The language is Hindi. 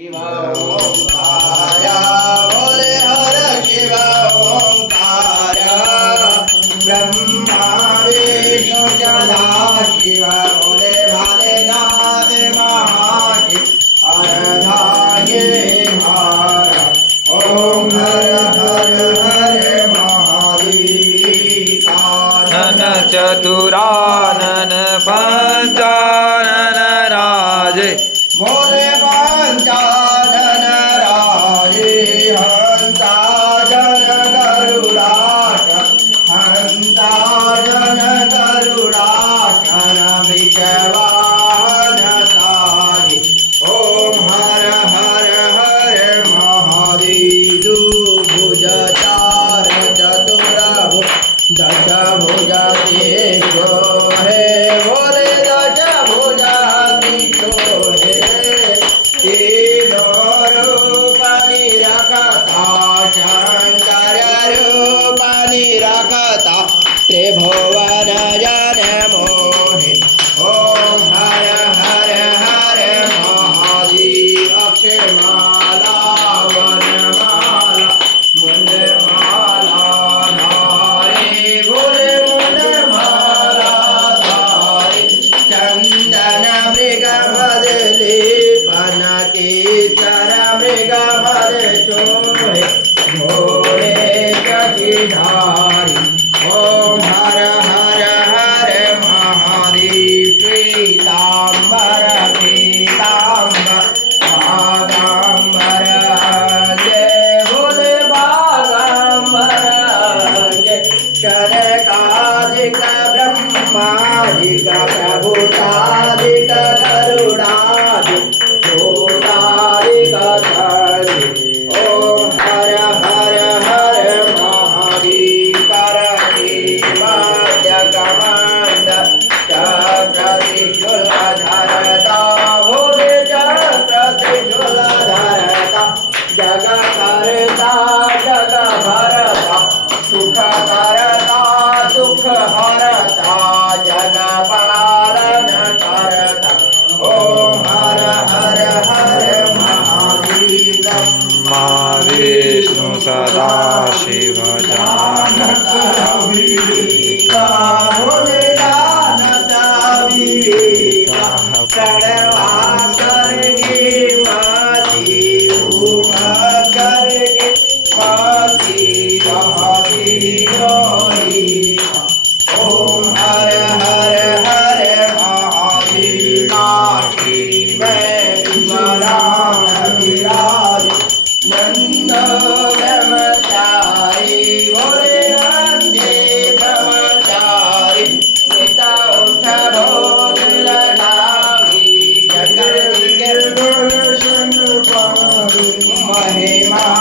शिव ओंकार बोले हर शिव ओंकार ब्रह्मा विष्णु सदा शिव बोले भोलेनाथ महाशिव हरधाये हर ओम हर हर हर महादेव चतुरानन पंचानन राजे बोले पंचानन राजे हंता जन गरुड़ाश हंता जन गरुड़ाशन विचवान साहि ओम हर हर हर महादेव भुज चार चतुर दश भुजा तीर्थो हे बोले दश भुजा तीर्थो हे तीनो रूपानि रखता शंकर रूपानि रखता त्रिभुवन जन मोहि ओम हर हर हर महादेव अक्षरमाला वनमाला मुंडमाला चंदन मृग मद लेपन के चर मृग मद चोहे घोड़े कटिधारी ओम हर हर हर महादेव श्वेतांबर पीतांबर बागांबर जय भोले बागांबर जय शनकादिक ब्रह्मादिक प्रभुतादिक गरुडादिक भूतादिक धरि ओम हर हर हर महादेव करति वाद्य कमंड चक्रत्रिशूल धरता भोले चक्रत्रिशूल धरता जग करता जग भरता सुख करता दुख हरता जन पालन करता ओम हर हर हर महादेव मा विष्णु सदा शिव जानता विवेका भोले जानता विवेका प्रणवा करके माती उमा करके माती रहती रोही ओम हर हर हर महादेव काशी में विश्वनाथ विराज नंद ब्रह्मचारी भोले नंदे ब्रह्मचारी नेता उठ भोग लगावी जगत गिर महिमा